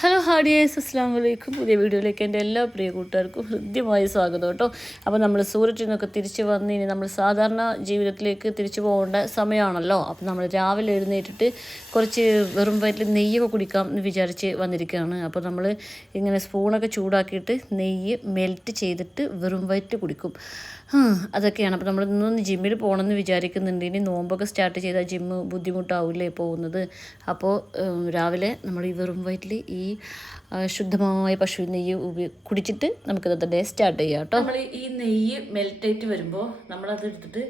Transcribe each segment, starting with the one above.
Hello ഹാഡിയേഴ്സ് അസ്സാം വലൈക്കും പുതിയ വീഡിയോയിലേക്ക് എന്റെ എല്ലാ പ്രിയ കൂട്ടുകാർക്കും ഹൃദ്യമായ സ്വാഗതം കേട്ടോ. അപ്പോൾ നമ്മൾ സൂരറ്റിൽ നിന്നൊക്കെ തിരിച്ച് വന്ന് ഇനി നമ്മൾ സാധാരണ ജീവിതത്തിലേക്ക് തിരിച്ചു പോകേണ്ട സമയമാണല്ലോ. അപ്പോൾ നമ്മൾ രാവിലെ എഴുന്നേറ്റിട്ട് കുറച്ച് വെറും വയറ്റിൽ നെയ്യൊക്കെ കുടിക്കാം എന്ന് വിചാരിച്ച് വന്നിരിക്കുകയാണ്. അപ്പോൾ നമ്മൾ ഇങ്ങനെ സ്പൂണൊക്കെ ചൂടാക്കിയിട്ട് നെയ്യ് മെൽറ്റ് ചെയ്തിട്ട് വെറും വയറ്റിൽ കുടിക്കും. അതൊക്കെയാണ്. അപ്പോൾ നമ്മൾ ഇന്നൊന്ന് ജിമ്മിൽ പോകണമെന്ന് വിചാരിക്കുന്നുണ്ട്. ഇനി നോമ്പൊക്കെ സ്റ്റാർട്ട് ചെയ്താൽ ജിമ്മ് ബുദ്ധിമുട്ടാവില്ലേ പോകുന്നത്. അപ്പോൾ രാവിലെ നമ്മൾ ഈ വെറും വയറ്റിൽ ഈ ശുദ്ധമായ പശു നെയ്യ് കുടിച്ചിട്ട് നമുക്ക് ഇന്നത്തെ ഡേ സ്റ്റാർട്ട് ചെയ്യാം കേട്ടോ. നമ്മൾ ഈ നെയ്യ് മെൽറ്റായിട്ട് വരുമ്പോൾ നമ്മളത് എടുത്തിട്ട്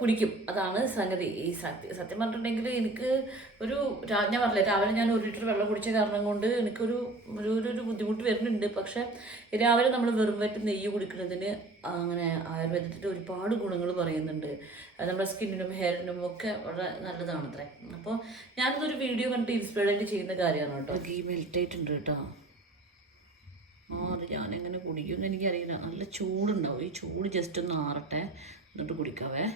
കുടിക്കും. അതാണ് സംഗതി. ഈ സത്യം സത്യം പറഞ്ഞിട്ടുണ്ടെങ്കിൽ എനിക്ക് ഒരു ഞാൻ പറഞ്ഞില്ല രാവിലെ ഞാൻ ഒരു ലിറ്റർ വെള്ളം കുടിച്ച കാരണം കൊണ്ട് എനിക്കൊരു ഒരു ഒരു- ബുദ്ധിമുട്ട് വരുന്നുണ്ട്. പക്ഷേ രാവിലെ നമ്മൾ വെറും വയറ്റ് നെയ്യ് കുടിക്കുന്നതിന് അങ്ങനെ ആയുർവേദത്തിന്റെ ഒരുപാട് ഗുണങ്ങൾ പറയുന്നുണ്ട്. അത് നമ്മുടെ സ്കിന്നിനും ഹെയറിനും ഒക്കെ വളരെ നല്ലതാണ് അത്രേ അപ്പോൾ ഞാനിതൊരു വീഡിയോ കണ്ടിട്ട് ഇൻസ്പയർഡ് ചെയ്യുന്ന കാര്യമാണ് കേട്ടോ. ഗീ മെൽറ്റായിട്ടുണ്ട് കേട്ടോ. ആ അത് ഞാനെങ്ങനെ കുടിക്കുമെന്ന് എനിക്കറിയില്ല. നല്ല ചൂടുണ്ടാവും. ഈ ചൂട് ജസ്റ്റ് ഒന്ന് ആറട്ടെ. എന്നിട്ട് കുടിക്കാവേ.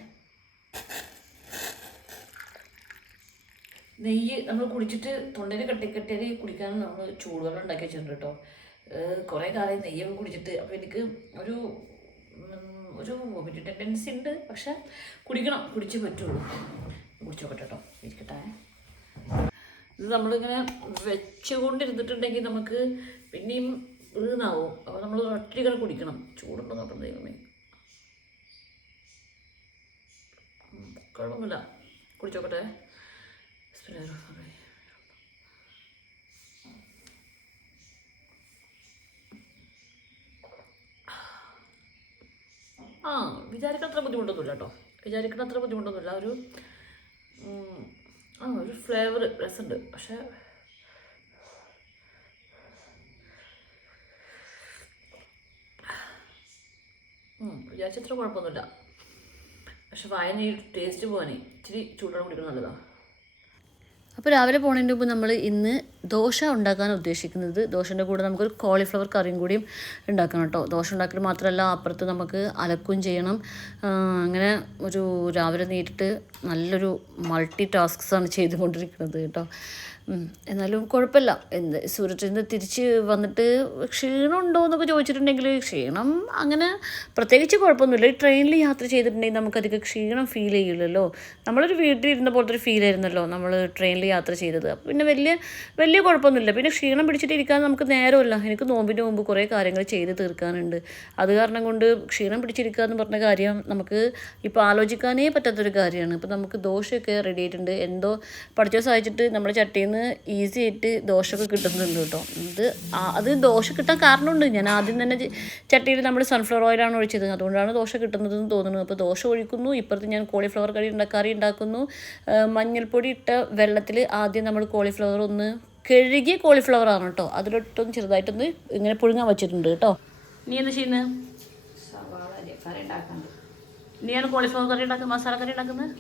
നെയ്യ് നമ്മൾ കുടിച്ചിട്ട് തൊണ്ടയിൽ കട്ടി കെട്ടിയാൽ കുടിക്കാൻ നമ്മൾ ചൂടുവെള്ളം ഉണ്ടാക്കി വെച്ചിട്ടുണ്ട് കേട്ടോ. കുറേ കാലം നെയ്യൊക്കെ കുടിച്ചിട്ട്. അപ്പോൾ എനിക്ക് ഒരു ഒരു വോമിറ്റ് ടെൻഡൻസി ഉണ്ട്. പക്ഷെ കുടിക്കണം. കുടിച്ചേ പറ്റുള്ളൂ. കുടിച്ചോക്കട്ടെ കേട്ടോ. ഇരിക്കട്ടെ. ഇത് നമ്മളിങ്ങനെ വെച്ചുകൊണ്ടിരുന്നിട്ടുണ്ടെങ്കിൽ നമുക്ക് പിന്നെയും ഇതാവും അപ്പോൾ നമ്മൾ ഒറ്റ കുടിക്കണം. ചൂടുണ്ടെന്ന് നോക്കണം ദൈവമേ. കുഴപ്പമൊന്നുമില്ല കുടിച്ചോക്കട്ടെ. ആ വിചാരിക്കണ അത്ര ബുദ്ധിമുട്ടൊന്നുമില്ല കേട്ടോ. വിചാരിക്കണ അത്ര ബുദ്ധിമുട്ടൊന്നുമില്ല. ഒരു ആ ഒരു ഫ്ലേവർ രസമുണ്ട്. പക്ഷേ വിചാരിച്ചത്ര കുഴപ്പമൊന്നുമില്ല. പക്ഷെ വായന ടേസ്റ്റ് പോകാനേ ഇച്ചിരി ചൂടോടെ കുടിക്കുന്നത് നല്ലതാണ് അപ്പോൾ രാവിലെ പോണതിന്റെ മുമ്പ് നമ്മൾ ഇന്ന് ദോശ ഉണ്ടാക്കാൻ ഉദ്ദേശിക്കുന്നത് ദോശന്റെ കൂടെ നമുക്കൊരു കോളിഫ്ലവർ കറിയും കൂടിയും ഉണ്ടാക്കണം കേട്ടോ. ദോശ ഉണ്ടാക്കൽ മാത്രമല്ല അപ്പുറത്ത് നമുക്ക് അലക്കും ചെയ്യണം. അങ്ങനെ ഒരു രാവിലെ നേരിട്ട് നല്ലൊരു മൾട്ടി ടാസ്ക്സാണ് ചെയ്തുകൊണ്ടിരിക്കുന്നത് കേട്ടോ. എന്നാലും കുഴപ്പമില്ല. എന്ത് സൂരറ്റിൽ നിന്ന് തിരിച്ച് വന്നിട്ട് ക്ഷീണമുണ്ടോ എന്നൊക്കെ ചോദിച്ചിട്ടുണ്ടെങ്കിൽ ക്ഷീണം അങ്ങനെ പ്രത്യേകിച്ച് കുഴപ്പമൊന്നുമില്ല. ഈ ട്രെയിനിൽ യാത്ര ചെയ്തിട്ടുണ്ടെങ്കിൽ നമുക്കധികം ക്ഷീണം ഫീൽ ചെയ്യില്ലല്ലോ നമ്മളൊരു വീട്ടിൽ ഇരുന്ന പോലത്തെ ഒരു ഫീൽ ആയിരുന്നല്ലോ നമ്മൾ ട്രെയിനിൽ യാത്ര ചെയ്തത്. അപ്പം പിന്നെ വലിയ വലിയ കുഴപ്പമൊന്നുമില്ല. പിന്നെ ക്ഷീണം പിടിച്ചിട്ട് ഇരിക്കാൻ നമുക്ക് നേരമല്ല. എനിക്ക് നോമ്പിന്റെ മുമ്പ് കുറേ കാര്യങ്ങൾ ചെയ്ത് തീർക്കാനുണ്ട്. അത് കാരണം കൊണ്ട് ക്ഷീണം പിടിച്ചിരിക്കുക എന്ന് പറഞ്ഞ കാര്യം നമുക്ക് ഇപ്പോൾ ആലോചിക്കാനേ പറ്റാത്തൊരു കാര്യമാണ്. ഇപ്പോൾ നമുക്ക് ദോശയൊക്കെ റെഡി ആയിട്ടുണ്ട്. എന്തോ പഠിച്ചോ സഹായിച്ചിട്ട് നമ്മുടെ ചട്ടിയിൽ നിന്ന് ഈസി ആയിട്ട് ദോശയൊക്കെ കിട്ടുന്നുണ്ട് കേട്ടോ. ഇത് അത് ദോശ കിട്ടാൻ കാരണമുണ്ട്. ഞാൻ ആദ്യം തന്നെ ചട്ടിയിൽ നമ്മൾ സൺഫ്ലവർ ഓയിലാണ് ഒഴിച്ചത്. അതുകൊണ്ടാണ് ദോശ കിട്ടുന്നതെന്ന് തോന്നുന്നു അപ്പോൾ ദോശ ഒഴിക്കുന്നു. ഇപ്പുറത്ത് ഞാൻ കോളിഫ്ലവർ കറി ഉണ്ടാക്കാറി കറി ഉണ്ടാക്കുന്നു. മഞ്ഞൾപ്പൊടി ഇട്ട വെള്ളത്തിൽ ആദ്യം നമ്മൾ കോളിഫ്ലവർ ഒന്ന് കഴുകിയ കോളിഫ്ലവർ ആണ് കേട്ടോ. അതിലൊട്ടൊന്ന് ചെറുതായിട്ടൊന്ന് ഇങ്ങനെ പുഴുങ്ങാൻ വെച്ചിട്ടുണ്ട് കേട്ടോ. നീ എന്താ ചെയ്യുന്നത് സവാള ആണ് കോളിഫ്ലവർ കറി ഉണ്ടാക്കുന്നത്? മസാല കറി ഉണ്ടാക്കുന്നത്?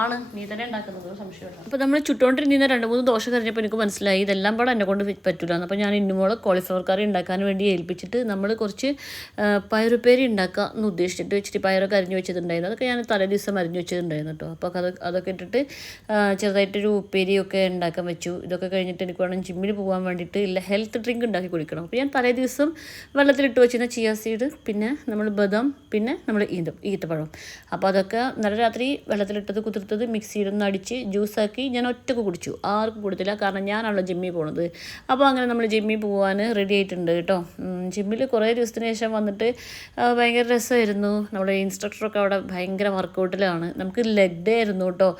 ആണ് നീ തന്നെ ഉണ്ടാക്കുന്നത് ഒരു സംശയമില്ല അപ്പോൾ നമ്മൾ ചുട്ടുകൊണ്ടിരുന്ന രണ്ട് മൂന്ന് ദോശ കറിഞ്ഞപ്പോൾ എനിക്ക് മനസ്സിലായി ഇതെല്ലാം പാടെ എന്നെ കൊണ്ട് പറ്റില്ല അപ്പോൾ ഞാൻ ഇന്നുമോളെ കോളിഫ്ലവർ കറി ഉണ്ടാക്കാൻ വേണ്ടി ഏൽപ്പിച്ചിട്ട് നമ്മൾ കുറച്ച് പയറുപ്പേരി ഉണ്ടാക്കുക എന്ന് ഉദ്ദേശിച്ചിട്ട് ഇച്ചിരി പയറൊക്കെ അരിഞ്ഞു വെച്ചിട്ടുണ്ടായിരുന്നു. അതൊക്കെ ഞാൻ തലേ ദിവസം അരിഞ്ഞു വെച്ചിട്ടുണ്ടായിരുന്നു കേട്ടോ. അപ്പോൾ അത് അതൊക്കെ ഇട്ടിട്ട് ചെറുതായിട്ടൊരു ഉപ്പേരി ഒക്കെ ഉണ്ടാക്കാൻ വെച്ചു. ഇതൊക്കെ കഴിഞ്ഞിട്ട് എനിക്ക് വേണം ജിമ്മിൽ പോകാൻ വേണ്ടിയിട്ട് ഇല്ല ഹെൽത്ത് ഡ്രിങ്ക് ഉണ്ടാക്കി കുടിക്കണം. അപ്പോൾ ഞാൻ തലേ ദിവസം വെള്ളത്തിലിട്ട് വെച്ചിരുന്ന ചിയ സീഡ് പിന്നെ നമ്മൾ ബദാം പിന്നെ നമ്മൾ ഈന്തം ഈത്തപ്പഴം. അപ്പോൾ അതൊക്കെ നല്ല രാത്രി വെള്ളത്തിലിട്ടത് കുതിർത്തത് മിക്സിയിലൊന്ന് അടിച്ച് ജ്യൂസാക്കി ഞാൻ ഒറ്റയ്ക്ക് കുടിച്ചു. ആർക്കും കൊടുത്തില്ല കാരണം ഞാനാണല്ലോ ജിമ്മിൽ പോണത്. അപ്പോൾ അങ്ങനെ നമ്മൾ ജിമ്മിൽ പോകാൻ റെഡി ആയിട്ടുണ്ട് കേട്ടോ. ജിമ്മിൽ കുറേ ദിവസത്തിന് ശേഷം വന്നിട്ട് ഭയങ്കര രസമായിരുന്നു. നമ്മുടെ ഇൻസ്ട്രക്ടറൊക്കെ അവിടെ ഭയങ്കര വർക്കൗട്ടിലാണ്. നമുക്ക് ലെഗ് ഡേ ആയിരുന്നു കേട്ടോ.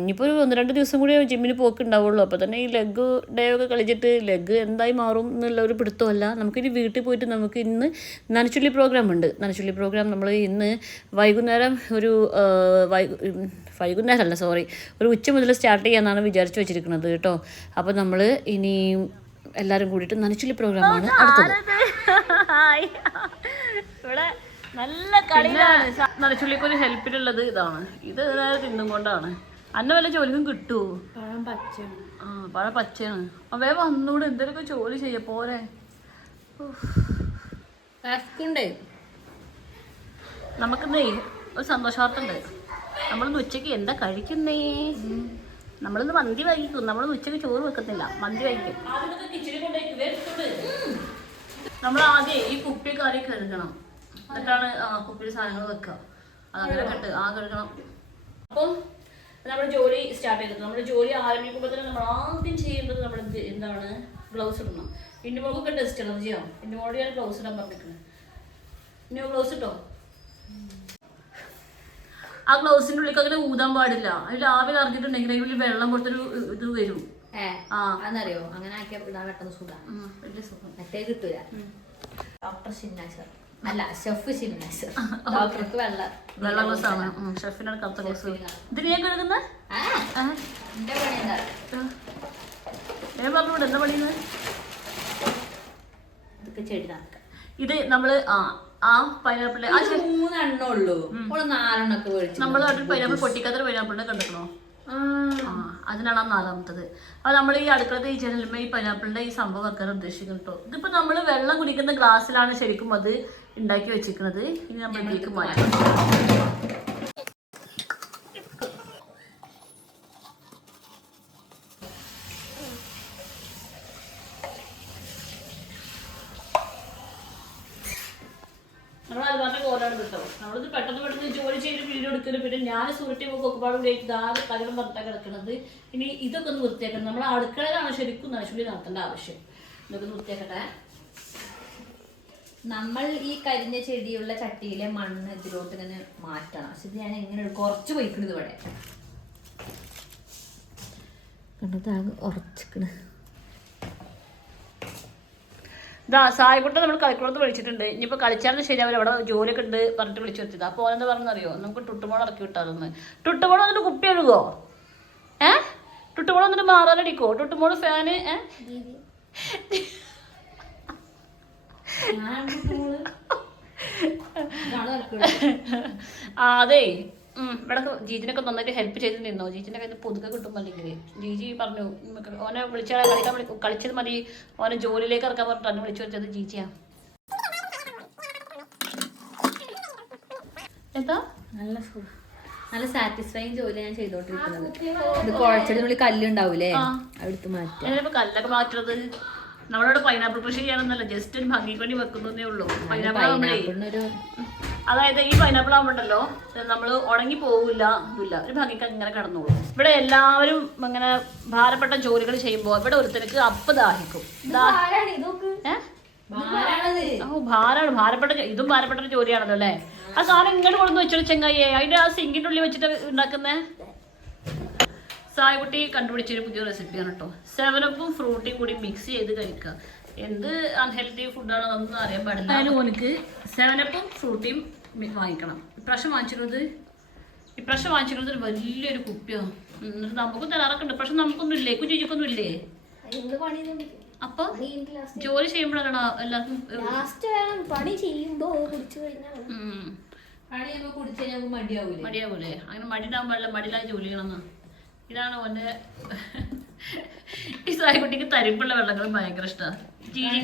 ഇനിയിപ്പോൾ ഒരു ഒന്ന് രണ്ട് ദിവസം കൂടി ജിമ്മിന് പോക്ക് ഉണ്ടാവുള്ളൂ അപ്പോൾ തന്നെ ഈ ലെഗ് ഡേ ഒക്കെ കളിച്ചിട്ട് ലെഗ് എന്തായി മാറും എന്നുള്ള ഒരു പിടുത്തമല്ല. നമുക്കിനി വീട്ടിൽ പോയിട്ട് നമുക്ക് ഇന്ന് നനച്ചുള്ളി പ്രോഗ്രാം ഉണ്ട്. നനച്ചുള്ളി പ്രോഗ്രാം നമ്മൾ ഇന്ന് വൈകുന്നേരം ഒരു വൈകുന്നേരമല്ല സോറി ഒരു ഉച്ച മുതൽ സ്റ്റാർട്ട് ചെയ്യാമെന്നാണ് വിചാരിച്ചു വെച്ചിരിക്കുന്നത് കേട്ടോ. അപ്പോൾ നമ്മൾ ഇനി എല്ലാവരും കൂടിയിട്ട് നനച്ചുള്ളി പ്രോഗ്രാമാണ് അടുത്തത്. ഇവിടെ നല്ല കളിയാണ് നനച്ചുള്ളിക്ക് ഒരു ഹെൽപ്പിനുള്ളത് ഇതാണ്. ഇത് തിന്നും കൊണ്ടാണ്. അന്ന വല്ല ജോലിക്കും കിട്ടുമോ പഴം പച്ച ആ പഴം പച്ചയാണ്. അവേ വന്നൂടെ. എന്തെങ്കിലുമൊക്കെ ജോലി ചെയ്യ പോരെ. നമുക്ക് നമുക്കിന്നേ ഒരു സന്തോഷവാർത്തുണ്ട് നമ്മളിന്ന് ഉച്ചയ്ക്ക് എന്താ കഴിക്കുന്നേ? നമ്മളിന്ന് മന്തി വൈകിക്കും നമ്മളിന്ന് ഉച്ചയ്ക്ക് ചോറ് വെക്കുന്നില്ല മന്തി വൈകിക്കും നമ്മൾ ആദ്യം ഈ കുപ്പി കറി കഴുകണം. എന്നിട്ടാണ് കുപ്പിയിൽ സാധനങ്ങൾ വെക്കുക അതങ്ങനെ കെട്ട് ആ കഴുകണം. അപ്പം നമ്മുടെ ജോലി സ്റ്റാർട്ട് ചെയ്തത് നമ്മുടെ ജോലി ആരംഭിക്കുമ്പോൾ തന്നെ നമ്മൾ ആദ്യം ചെയ്യേണ്ടത് നമ്മൾ എന്താണ്? ഗ്ലൗസ് ഇടണം. എന്റെ മോൾക്കൊക്കെ ടെസ്റ്റ് അലർജി ആവും എന്റെ മോളോട് ഞാൻ ഗ്ലൗസ് ഇടാൻ പറഞ്ഞിരിക്കുന്നത് ഇനി ഗ്ലൗസ് ഇട്ടോ? ആ ഗ്ലൗസിന്റെ ഉള്ളിൽ അങ്ങനെ ഊതാൻ പാടില്ല. അതിൽ രാവിലെ അറിഞ്ഞിട്ടുണ്ടെങ്കിൽ അതിൽ വെള്ളം കൊടുത്തൊരു ഇത് വരും. അങ്ങനെ ആക്കിയാൽ ഇടാൻ പെട്ടെന്ന് സുഖം ഉം, വലിയ സുഖം. മറ്റേ കിട്ടൂല. ഡോക്ടർ അല്ല ഷെഫ് ഡോക്ടർക്ക് വെള്ളം വെള്ള ഗ്ലൗസ് ആണ് ഷെഫിനാണ് കറുത്ത ഗ്ലൗസ്. ഇത് ഞാൻ പറഞ്ഞൂടെ എന്താ? പണിയുന്നത് ഇതൊക്കെ ചെടി നടക്കാം ഇത് നമ്മൾ ആ ആ പൈനാപ്പിൾ മൂന്നെണ്ണ ഉള്ളൂ. നാലെണ്ണൊക്കെ മേടിച്ചു. നമ്മൾ നാട്ടിൽ പൈനാപ്പിൾ പൊട്ടിക്കാത്ത പൈനാപ്പിളിനെ ആ. അതിനാണ് ആ നാലാമത്തത്. അപ്പൊ നമ്മൾ ഈ അടുക്കളത്തെ ഈ ജനലുമേ ഈ പൈനാപ്പിളിന്റെ ഈ സംഭവം വെക്കാൻ ഉദ്ദേശിക്കുന്നു കേട്ടോ ഇതിപ്പോ നമ്മൾ വെള്ളം കുടിക്കുന്ന ഗ്ലാസ്സിലാണ് ശരിക്കും അത് ഉണ്ടാക്കി വെച്ചിരിക്കുന്നത്. ഇനി നമ്മൾ ഇതിലേക്ക് മാറ്റാം നമ്മൾ അതുപോലെ കോലാണ് കിട്ടും നമ്മളിത് പെട്ടെന്ന് പെട്ടെന്ന് ജോലി ചെയ്ത് വീഡിയോ എടുക്കലും പിന്നെ ഞാൻ സുരട്ടി കൊക്കപ്പാട് കൂടി ഇതാകെ പകരം പുറത്താ കിടക്കുന്നത് ഇനി ഇതൊക്കെ ഒന്ന് വൃത്തിയാക്കണം. നമ്മൾ അടുക്കളയിലാണ് ശരിക്കും നനശുദ്ധി നടത്തേണ്ട ആവശ്യം. ഇതൊക്കെ വൃത്തിയാക്കട്ടെ. നമ്മൾ ഈ കരിഞ്ഞ ചെടിയുള്ള ചട്ടിയിലെ മണ്ണ് ഇതിലോട്ട് ഇങ്ങനെ മാറ്റണം. പക്ഷെ ഞാൻ എങ്ങനെ കുറച്ച് പോയിക്കണത് ഇവിടെ. കണ്ടത് ആകെ ഉറച്ചിക്കണ്. ഇതാ സായിക്കുട്ട നമ്മൾ കളിക്കുളത്ത് വിളിച്ചിട്ടുണ്ട്. ഇനിയിപ്പോൾ കളിച്ചാലും ശരിയാവില്ല അവിടെ ജോലിയൊക്കെ ഉണ്ട് പറഞ്ഞിട്ട് വിളിച്ചു വരുത്തിയത് അപ്പോൾ എന്താ പറഞ്ഞറിയോ നമുക്ക് ടുട്ടുമോൾ ഇറക്കി വിട്ടാലൊന്ന് ടുട്ടുമോൾ വന്നിട്ട് കുപ്പി എഴുകോ ഏ? ടുട്ടുമോൾ വന്നിട്ട് മാറാനടിക്കോ ടുട്ടുമോൾ ഫാന് ഏ. ആ അതെ. ഇവിടെ ജീജിനൊക്കെ നന്നായിട്ട് ഹെൽപ്പ് ചെയ്ത് നിന്നോ ജീജിന്റെ കയ്യിൽ പുതുക്കെ കിട്ടുമ്പോൾ അല്ലെങ്കിൽ? ജീജി പറഞ്ഞു ഓനെ വിളിച്ചാൽ കളിക്കാൻ കളിച്ചത് മതി. ഓനെ ജോലിയിലേക്ക് ഇറക്കാൻ പറഞ്ഞിട്ട് അന്ന് വിളിച്ചു വെച്ചത് ജീജിയാ. എന്താ? നല്ല നല്ല സാറ്റിസ്ഫൈങ് ജോലി ഞാൻ ചെയ്തോണ്ടിരിക്കുന്നത്. ഇത് കുഴച്ചതിനുള്ളിൽ കല്ലുണ്ടാവൂലേ? അവിടുത്തെ മാറ്റി. കല്ലൊക്കെ മാറ്റുന്നത് നമ്മളോട് പൈനാപ്പിൾ കൃഷി ചെയ്യാനൊന്നല്ല ജസ്റ്റ് ഒരു ഭംഗി കൊണ്ടി വെക്കുന്നതേ ഉള്ളൂ. പൈനാപ്പിൾ അതായത് ഈ പൈനാപ്പിൾ ആകുമ്പോണ്ടല്ലോ നമ്മൾ ഉണങ്ങി പോകില്ല ഇല്ല ഒരു ഭംഗിക്ക് ഇങ്ങനെ കിടന്നോളൂ. ഇവിടെ എല്ലാവരും ഇങ്ങനെ ഭാരപ്പെട്ട ജോലികൾ ചെയ്യുമ്പോൾ ഇവിടെ ഒരുത്തരക്ക് അപ്പ് ദാഹിക്കും. ഓ ഭാരാണ്. ഭാരപ്പെട്ട ഇതും ഭാരപ്പെട്ട ഒരു ജോലിയാണല്ലോ അല്ലേ? ആ സാധനം ഇങ്ങോട്ട് കൊണ്ടു വെച്ചൊരു ചെങ്ങായിയെ അതിന്റെ ആ സിങ്കിന്റെ ഉള്ളിൽ വെച്ചിട്ട് ഉണ്ടാക്കുന്നേ? സായ്കുട്ടി കണ്ടുപിടിച്ചൊരു പുതിയ റെസിപ്പിയാണ് കേട്ടോ സെവനപ്പും ഫ്രൂട്ടിയും കൂടി മിക്സ് ചെയ്ത് കഴിക്കുക എന്ത് അൺഹെൽത്തി ഫുഡാണ് അതൊന്നും അറിയാൻ പാടില്ല. അതിന് ഓനക്ക് സെവനപ്പും ഫ്രൂട്ടിയും വാങ്ങിക്കണം. ഇപ്രാവശ്യം വാങ്ങിച്ചിരുന്നത്? ഇപ്രാവശ്യം വാങ്ങിച്ചിരുന്നത് ഒരു വലിയൊരു കുപ്പിയാണ് എന്നിട്ട് നമുക്കും തരാറൊക്കെ ഉണ്ട്. പക്ഷെ നമുക്കൊന്നും ഇല്ലേ? കുഞ്ഞിക്കൊന്നും ഇല്ലേ? അപ്പൊ ജോലി ചെയ്യുമ്പോഴാണ് എല്ലാവർക്കും പണി ചെയ്യുമ്പോ കുടിച്ചു കഴിഞ്ഞാൽ മടിയാവൂലേ? അങ്ങനെ അങ്ങനെ മടിയിടാൻ പാടില്ല മടിയിലായി ജോലി ചെയ്യണമെന്ന് ഇതാണ് ഓന്റെ ഈ സായിക്കുട്ടിക്ക് തരിപ്പുള്ള വെള്ളങ്ങൾ ഭയങ്കര ഇഷ്ടമാണ് തീരെ.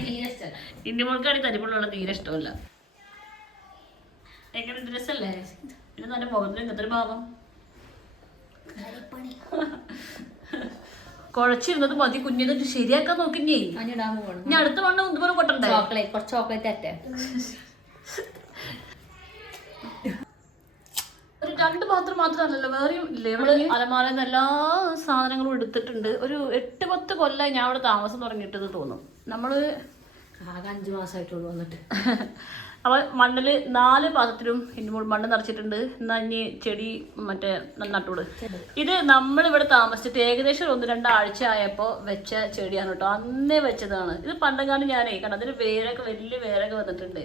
ഇന്ത്യ മോൾക്കാണെങ്കിൽ തരിപ്പുള്ള തീരെ ഇഷ്ടമല്ല. എങ്ങനെ ഡ്രസ്സല്ലേ പിന്നെ നല്ല മുഖത്തിന് ഇങ്ങനത്തെ ഒരു ഭാവം കുഴച്ചിരുന്നത് മതി കുഞ്ഞിനെ ശരിയാക്കാൻ നോക്കിഞ്ഞേ. ഞാൻ ഇനി അടുത്ത വണ്ണം ഇതുപോലെ കൊട്ടണ്ടേ ചോക്ലേറ്റ് കുറച്ച് ചോക്ലേറ്റ് അറ്റേ ഒരു രണ്ട് പാത്രം മാത്രമല്ലല്ലോ വേറെയും ഇല്ലേ നമ്മൾ നിന്ന് എല്ലാ സാധനങ്ങളും എടുത്തിട്ടുണ്ട്. ഒരു എട്ട് പത്ത് കൊല്ലം ഞാൻ അവിടെ താമസം തുടങ്ങിയിട്ടെന്ന് തോന്നും നമ്മൾ ആകെ അഞ്ചു മാസമായിട്ടുള്ളൂ വന്നിട്ട്. അവ മണ്ണിൽ നാല് പാത്രത്തിലും ഇന്നുമ്പോൾ മണ്ണ് നിറച്ചിട്ടുണ്ട്. എന്നാ ഇനി ചെടി മറ്റേ നട്ടോട് ഇത് നമ്മളിവിടെ താമസിച്ചിട്ട് ഏകദേശം ഒന്ന് രണ്ടാഴ്ച ആയപ്പോൾ വെച്ച ചെടിയാണ് കേട്ടോ. അന്നേ വെച്ചതാണ്. ഇത് പണ്ടെങ്ങാണ്ട് ഞാനേ കാരണം അതിന് വേരൊക്കെ വലിയ വേരൊക്കെ വന്നിട്ടുണ്ട്.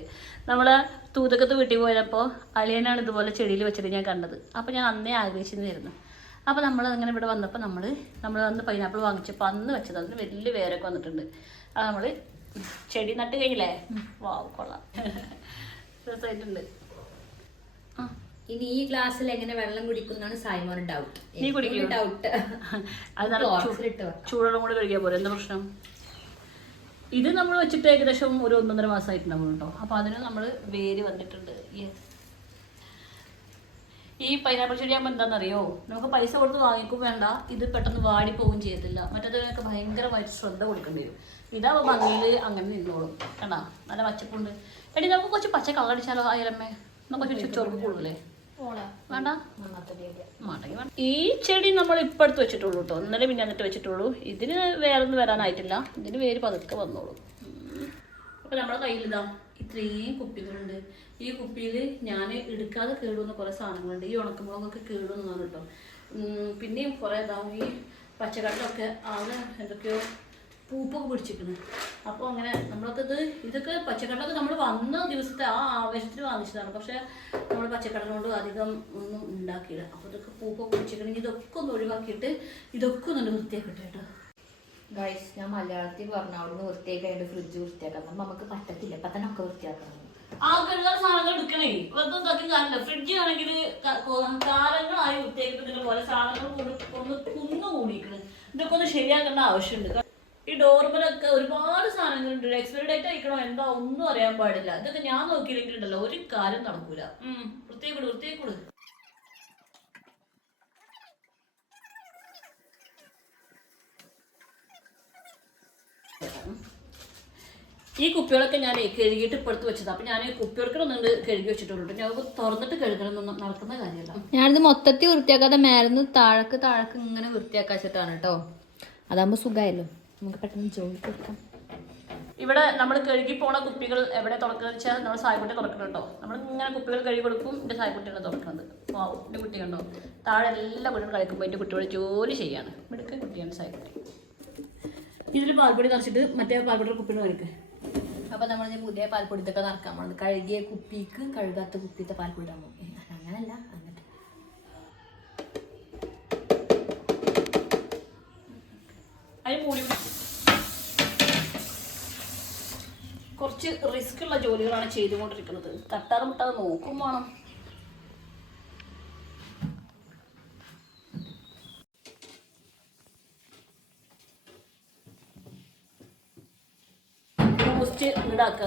നമ്മളെ തൂതക്കത്ത് വീട്ടിൽ പോയപ്പോൾ അളിയനാണ് ഇതുപോലെ ചെടിയിൽ വെച്ചിട്ട് ഞാൻ കണ്ടത്. അപ്പോൾ ഞാൻ അന്നേ ആഗ്രഹിച്ചിരുന്നു. അപ്പോൾ നമ്മൾ അങ്ങനെ ഇവിടെ വന്നപ്പോൾ നമ്മൾ നമ്മൾ അന്ന് പൈനാപ്പിൾ വാങ്ങിച്ചപ്പോൾ അന്ന് വെച്ചത്. അതിന് വലിയ വേരൊക്കെ വന്നിട്ടുണ്ട്. അത് നമ്മൾ ചെടി നട്ട് കഴിഞ്ഞില്ലേ? വാ കൊള്ളാം. രസമായിട്ടുണ്ട് ഇനി ഈ ഗ്ലാസ്സിൽ എങ്ങനെ വെള്ളം കുടിക്കുന്നതാണ് സായ്മോൻ ഡൗട്ട് നീ കുടിക്കും ഡൗട്ട് അത് നല്ല ചൂ- ബോക്സിലിട്ട് വെക്കാം. ചൂടുവെള്ളം കൂടി കഴിക്കാൻ പോലെ എന്താ പ്രശ്നം? ഇത് നമ്മൾ വെച്ചിട്ട് ഏകദേശം ഒരു ഒന്നൊന്നര മാസമായിട്ടുണ്ടാവും കേട്ടോ. അപ്പോൾ അതിന് നമ്മൾ വേര് വന്നിട്ടുണ്ട്. യെസ് ഈ പൈനാപ്പിൾ ചെടിയാകുമ്പോൾ എന്താണെന്നറിയോ നമുക്ക് പൈസ കൊടുത്ത് വാങ്ങിക്കും വേണ്ട. ഇത് പെട്ടെന്ന് വാടി പോവുകയും ചെയ്യത്തില്ല. മറ്റേതിനൊക്കെ ഭയങ്കരമായിട്ട് ശ്രദ്ധ കൊടുക്കേണ്ടി വരും. ഇതാവുമ്പോൾ ഭംഗിയിൽ അങ്ങനെ നിന്നോളും. കണ്ടാ? നല്ല പച്ചപ്പുണ്ട്. എടി നമുക്ക് കുറച്ച് പച്ച കളറടിച്ചാലോ ആയാലമ്മേ നമുക്ക് കുറച്ച് ചൊറുക്ക് കൂടുതലേ? വേണ്ട? ഈ ചെടി നമ്മൾ ഇപ്പം എടുത്ത് വെച്ചിട്ടുള്ളൂ കേട്ടോ ഇന്നലെ പിന്നെ എന്നിട്ട് വെച്ചിട്ടുള്ളൂ. ഇതിന് വേറെ ഒന്നും വരാനായിട്ടില്ല. ഇതിന് വേര് പതുക്കെ വന്നോളൂ. അപ്പൊ നമ്മുടെ കയ്യിലിതാ ഇത്രയും കുപ്പികളുണ്ട്. ഈ കുപ്പിയിൽ ഞാൻ എടുക്കാതെ കേടുവന്ന കുറേ സാധനങ്ങളുണ്ട്. ഈ ഉണക്കമുളകൊക്കെ കേടുന്നതാണ് കേട്ടോ. പിന്നെയും കുറേ ഇതാവും ഈ പച്ചക്കറികളൊക്കെ ആകെ എന്തൊക്കെയോ പൂപ്പൊക്കെ പിടിച്ചിരിക്കുന്നു അപ്പോൾ അങ്ങനെ നമ്മളൊക്കെ ഇത് ഇതൊക്കെ പച്ചക്കറികളൊക്കെ നമ്മൾ വന്ന ദിവസത്തെ ആ ആവേശത്തിൽ വാങ്ങിച്ചതാണ്. പക്ഷേ നമ്മൾ പച്ചക്കറി കൊണ്ട് അധികം ഒന്നും ഉണ്ടാക്കിയില്ല. അപ്പോൾ ഇതൊക്കെ പൂപ്പൊക്കെ പിടിച്ചിരിക്കണമെങ്കിൽ ഇതൊക്കെ ഒന്ന് ഒഴിവാക്കിയിട്ട് ഇതൊക്കെ ഒന്ന് വൃത്തിയാക്കട്ടെ കേട്ടോ. ഗൈസ് ഞാൻ മലയാളത്തിൽ പറഞ്ഞു വൃത്തിയാക്കി അതിന്റെ ഫ്രിഡ്ജ് വൃത്തിയാക്കാം. നമുക്ക് പറ്റത്തില്ല. ഇപ്പം തന്നെ ഒക്കെ വൃത്തിയാക്കണം. ആ കഴുകാൻ സാധനങ്ങൾ എടുക്കണേ. വെറുതെ ഇതാക്കി കാണില്ല. ഫ്രിഡ്ജ് ആണെങ്കിൽ കാലങ്ങളായി വൃത്തിയാക്കിയതിന്റെ പോലെ സാധനങ്ങൾ കൊണ്ട് കൊണ്ട് കുന്നു കൂടിയിരിക്കുന്നത് ഇതൊക്കെ ഒന്ന് ശരിയാക്കേണ്ട ആവശ്യമുണ്ട്. ഈ ഡോർമലൊക്കെ ഒരുപാട് സാധനങ്ങളുണ്ട്. എക്സ്പയറി ഡേറ്റ് അയക്കണോ എന്താ ഒന്നും അറിയാൻ പാടില്ല. ഇതൊക്കെ ഞാൻ നോക്കിയില്ലെങ്കിലുണ്ടല്ലോ ഒരു കാര്യം നടക്കൂല. ഉം. വൃത്തിയാക്കൂട് വൃത്തിയാക്കൂട് ഈ കുപ്പികളൊക്കെ ഞാൻ കഴുകിയിട്ട് ഇപ്പുറത്ത് വെച്ചത്. അപ്പൊ ഞാൻ കുപ്പികൾക്കൊന്നുണ്ട് കഴുകി വെച്ചിട്ടുള്ളൂ ഞാൻ തുറന്നിട്ട് കഴുകണമെന്നൊന്നും നടക്കുന്ന കാര്യമല്ല. ഞാനിത് മൊത്തത്തിൽ വൃത്തിയാക്കാതെ മേലെന്ന് താഴക്ക് താഴക്ക് ഇങ്ങനെ വൃത്തിയാക്കാച്ചിട്ടാണ് കേട്ടോ. അതാകുമ്പോൾ സുഖമായല്ലോ നമുക്ക് പെട്ടെന്ന് ജോലി കൊടുക്കാം ഇവിടെ നമ്മൾ കഴുകി പോണ കുപ്പികൾ എവിടെ തുറക്കുക വെച്ചാൽ നമ്മൾ സായ്ക്കുട്ടി തുറക്കണം കേട്ടോ. നമ്മൾ ഇങ്ങനെ കുപ്പികൾ കഴുകി കൊടുക്കും എന്റെ സായ്ക്കുട്ടിയാണ് തുറക്കുന്നത് എന്റെ എന്റെ കുട്ടി കണ്ടോ? താഴെ എല്ലാ കുട്ടികളും കളിക്കുമ്പോൾ എന്റെ കുട്ടികൾ ജോലി ചെയ്യാണ്. മിടുക്ക കുട്ടിയാണ് സായ്ക്കുട്ടി. ഇതിൽ പാൽപ്പൊടി നിറച്ചിട്ട് മറ്റേ പാൽപ്പൊടി കുപ്പികൾ കഴിക്കുക അപ്പോൾ നമ്മൾ പുതിയ പാൽപ്പൊടിത്തൊക്കെ നടക്കാൻ പോകുന്നത് കഴുകിയ കുപ്പിക്ക് കഴുകാത്ത കുപ്പിത്തെ പാൽപ്പൊടി ഇടാൻ പോകും അങ്ങനല്ല എന്നിട്ട് കുറച്ച് റിസ്ക് ഉള്ള ജോലികളാണ് ചെയ്തുകൊണ്ടിരിക്കുന്നത്. തട്ടാതെ മുട്ടാതെ നോക്കും വേണം ബൂസ്റ്റ്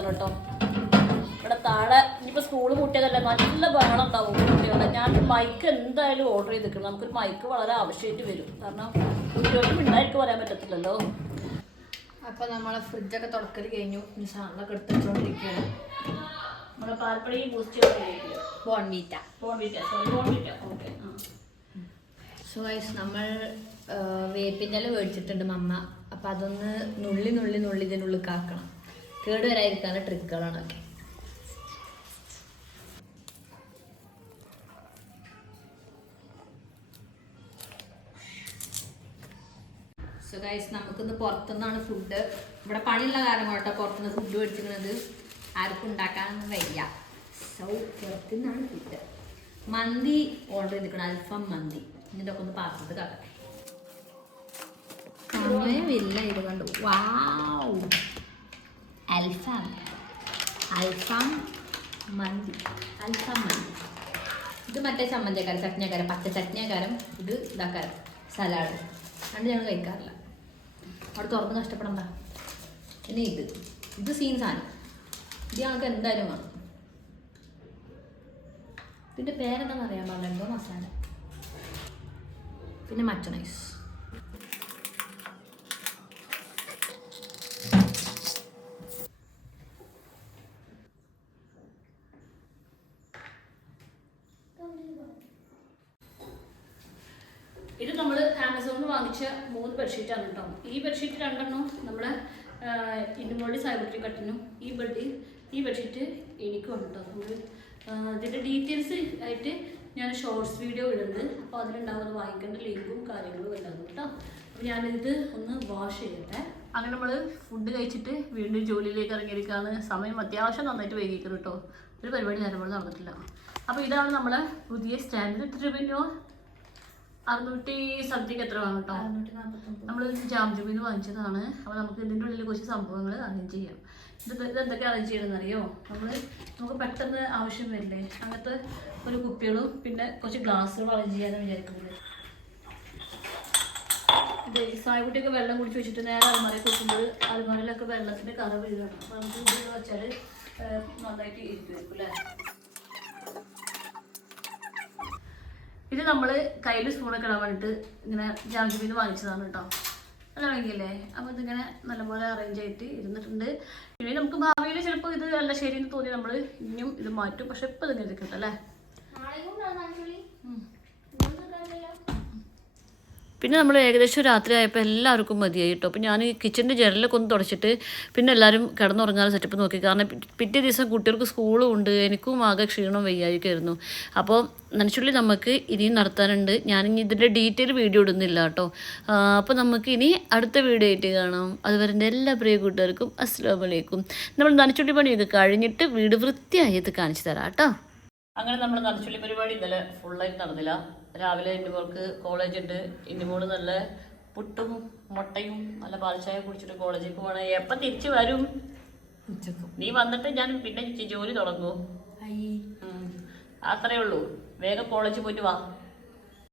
ഈടാക്കാൻ കേട്ടോ. ഇവിടെ താഴെ ഇനിയിപ്പോൾ സ്കൂൾ മുട്ടിയതല്ലേ നല്ല ബഹളം ഉണ്ടാവും കുട്ടികളുടെ. ഞാൻ മൈക്ക് എന്തായാലും ഓർഡർ ചെയ്തിരിക്കണം. നമുക്കൊരു മൈക്ക് വളരെ ആവശ്യമായിട്ട് വരും. കാരണം കുട്ടികൾക്ക് മിണ്ടായിട്ട് പറയാൻ പറ്റത്തില്ലല്ലോ. അപ്പോൾ നമ്മളെ ഫ്രിഡ്ജൊക്കെ തുറക്കൽ കഴിഞ്ഞു. ഇനി സാധനമൊക്കെ എടുത്ത് നമ്മളെ പാൽപ്പടി Boost ബോൺമീറ്റ Bournvita sorry Bournvita okay so guys നമ്മൾ വേപ്പിന്റെ മേടിച്ചിട്ടുണ്ട് മമ്മ. അപ്പം അതൊന്ന് നുള്ളി നുള്ളി നുള്ളി ഇതിനുള്ളിൽ കാക്കണം. കേട് വരാതിരിക്കാനുള്ള ട്രിക്കുകളാണ് ഒക്കെ സോ ഗൈസ് നമുക്കിന്ന് പുറത്തുനിന്നാണ് ഫുഡ് ഇവിടെ പണിയുള്ള കാരണം കേട്ടോ പുറത്തുനിന്ന് ഫുഡ് മേടിച്ചിരിക്കുന്നത്. ആർക്കും ഉണ്ടാക്കാനൊന്നും വയ്യ. സോ പുറത്തുനിന്നാണ് ഫുഡ് മന്തി ഓർഡർ ചെയ്തിരിക്കണം അൽഫം മന്തി. ഇതിന്റെയൊക്കെ ഒന്ന് പാത്രത്തിൽ കാക്കട്ടെ സമയമില്ല ഇത് കണ്ടു? വാവ് അൽഫാം. അൽഫാം മന്തി. അൽഫാം മന്തി. ഇത് മറ്റേ ചമ്മന്തിക്കാരം ചട്നിയാക്കാരം പച്ച ചട്നിയാക്കാരം ഇത് ഇതാക്കാരം സലാഡ്. രണ്ട് ഞങ്ങൾ കഴിക്കാറില്ല. അവിടെ തുറന്ന് കഷ്ടപ്പെടണ്ട പിന്നെ ഇത്. ഇത് സീൻ സാധനം. ഇത് ഞങ്ങൾക്ക് എന്തായാലും വേണം. ഇതിന്റെ പേരെന്താണെന്ന് അറിയാൻ പാടില്ല. എന്തോ മസാല. പിന്നെ മച്ചണൈസ് ഇത് നമ്മൾ ആമസോണിൽ നിന്ന് വാങ്ങിച്ച മൂന്ന് ബെഡ്ഷീറ്റാണ് കേട്ടോ ഈ ബെഡ്ഷീറ്റ് രണ്ടെണ്ണം നമ്മൾ ഇന്നുമോളി സാഹിബിറ്റി കട്ടിനും ഈ ബെഡ് ഈ ബെഡ്ഷീറ്റ് എനിക്കും കേട്ടോ നമ്മൾ ഇതിന്റെ ഡീറ്റെയിൽസ് ആയിട്ട് ഞാൻ ഷോർട്സ് വീഡിയോ ഇടുന്നുണ്ട് അപ്പോൾ അതിലുണ്ടാകുന്ന വാങ്ങിക്കേണ്ട ലിങ്കും കാര്യങ്ങളും ഉണ്ടാകും കേട്ടോ അപ്പോൾ ഞാനിത് ഒന്ന് വാഷ് ചെയ്യട്ടെ. അങ്ങനെ നമ്മൾ ഫുഡ് കഴിച്ചിട്ട് വീണ്ടും ജോലിയിലേക്ക് ഇറങ്ങിയിരിക്കുകയാണ് സമയം അത്യാവശ്യം നന്നായിട്ട് വൈകിക്കുന്നു കേട്ടോ ഒരു പരിപാടി പോലെ നടന്നിട്ടില്ല. അപ്പോൾ ഇതാണ് നമ്മളെ പുതിയ സ്റ്റാൻഡ് രൂപയോ അറുന്നൂറ്റി സംതിങ് എത്ര വേണം കേട്ടോ? നമ്മൾ ജാംജുബിന്ന് വാങ്ങിച്ചതാണ്. അപ്പോൾ നമുക്ക് ഇതിന്റെ ഉള്ളിൽ കുറച്ച് സംഭവങ്ങൾ അറേഞ്ച് ചെയ്യാം. ഇത് ഇത് എന്തൊക്കെ അറേഞ്ച് ചെയ്യണമെന്ന് അറിയോ നമ്മൾ നമുക്ക് പെട്ടെന്ന് ആവശ്യം വരില്ലേ? അങ്ങനത്തെ ഒരു കുപ്പികളും പിന്നെ കുറച്ച് ഗ്ലാസ്സുകളും അറേഞ്ച് ചെയ്യാമെന്ന് വിചാരിക്കുന്നത് ഇത് സായ്ക്കുട്ടിയൊക്കെ വെള്ളം കുടിച്ച് വെച്ചിട്ട് നേരെ അലമാരി കൊടുക്കുമ്പോൾ അലമാരയിലൊക്കെ വെള്ളത്തിന്റെ കറ വീഴണം അപ്പോൾ നമുക്ക് ഇത് വെച്ചാൽ നന്നായിട്ട് ഇരിക്കുമായിരിക്കും അല്ലേ? ഇത് നമ്മൾ കയ്യിൽ സ്പൂണൊക്കെ ഇടാൻ വേണ്ടിയിട്ട് ഇങ്ങനെ ജാമിന് വാങ്ങിച്ചതാണ് കേട്ടോ അതാണെങ്കിലേ അപ്പോൾ ഇതിങ്ങനെ നല്ലപോലെ അറേഞ്ച് ആയിട്ട് ഇരുന്നിട്ടുണ്ട്. പിന്നെ നമുക്ക് ഭാവിയിൽ ചിലപ്പോൾ ഇത് അല്ല എന്ന് തോന്നി നമ്മൾ ഇനിയും ഇത് മാറ്റും. പക്ഷെ ഇപ്പം ഇതിങ്ങനെ ഇരിക്കട്ടെ അല്ലേ? പിന്നെ നമ്മൾ ഏകദേശം രാത്രി ആയപ്പോൾ എല്ലാവർക്കും മതിയായി കേട്ടോ. അപ്പോൾ ഞാൻ കിച്ചന്റെ ജനലൊക്കെ ഒന്ന് തുടച്ചിട്ട് പിന്നെ എല്ലാവരും കിടന്നുറങ്ങാൻ സെറ്റപ്പ് നോക്കി. കാരണം പിറ്റേ ദിവസം കുട്ടികൾക്ക് സ്കൂളും ഉണ്ട്. എനിക്കും ആകെ ക്ഷീണം വയ്യായിരിക്കുമായിരുന്നു അപ്പോൾ നനച്ചുള്ളി നമുക്ക് ഇനിയും നടത്താനുണ്ട്. ഞാനിനി ഇതിന്റെ ഡീറ്റെയിൽ വീഡിയോ ഇടുന്നില്ല കേട്ടോ. അപ്പോൾ നമുക്ക് ഇനി അടുത്ത വീഡിയോ ആയിട്ട് കാണാം. അതുവരെ എന്റെ എല്ലാ പ്രിയ കൂട്ടുകാർക്കും അസ്സാം വലൈക്കും നമ്മൾ നനച്ചുള്ളി പണിയൊക്കെ കഴിഞ്ഞിട്ട് വീട് വൃത്തിയായി ഇത് കാണിച്ചു തരാം കേട്ടോ. അങ്ങനെ നമ്മൾ നനച്ചുള്ളി പരിപാടി ഇന്നലെ ഫുള്ളായിട്ട് നടന്നില്ല. രാവിലെ എന്റെ മോൾക്ക് കോളേജ് ഉണ്ട്. എന്റെ മോൾ നല്ല പുട്ടും മുട്ടയും നല്ല പാൽച്ചായ കുടിച്ചിട്ട് കോളേജിൽ പോകണം എപ്പം തിരിച്ചു വരും? നീ വന്നിട്ട് ഞാൻ പിന്നെ ജോലി തുടങ്ങൂ. അത്രേ ഉള്ളൂ. വേഗം കോളേജിൽ പോയിട്ട് വാ.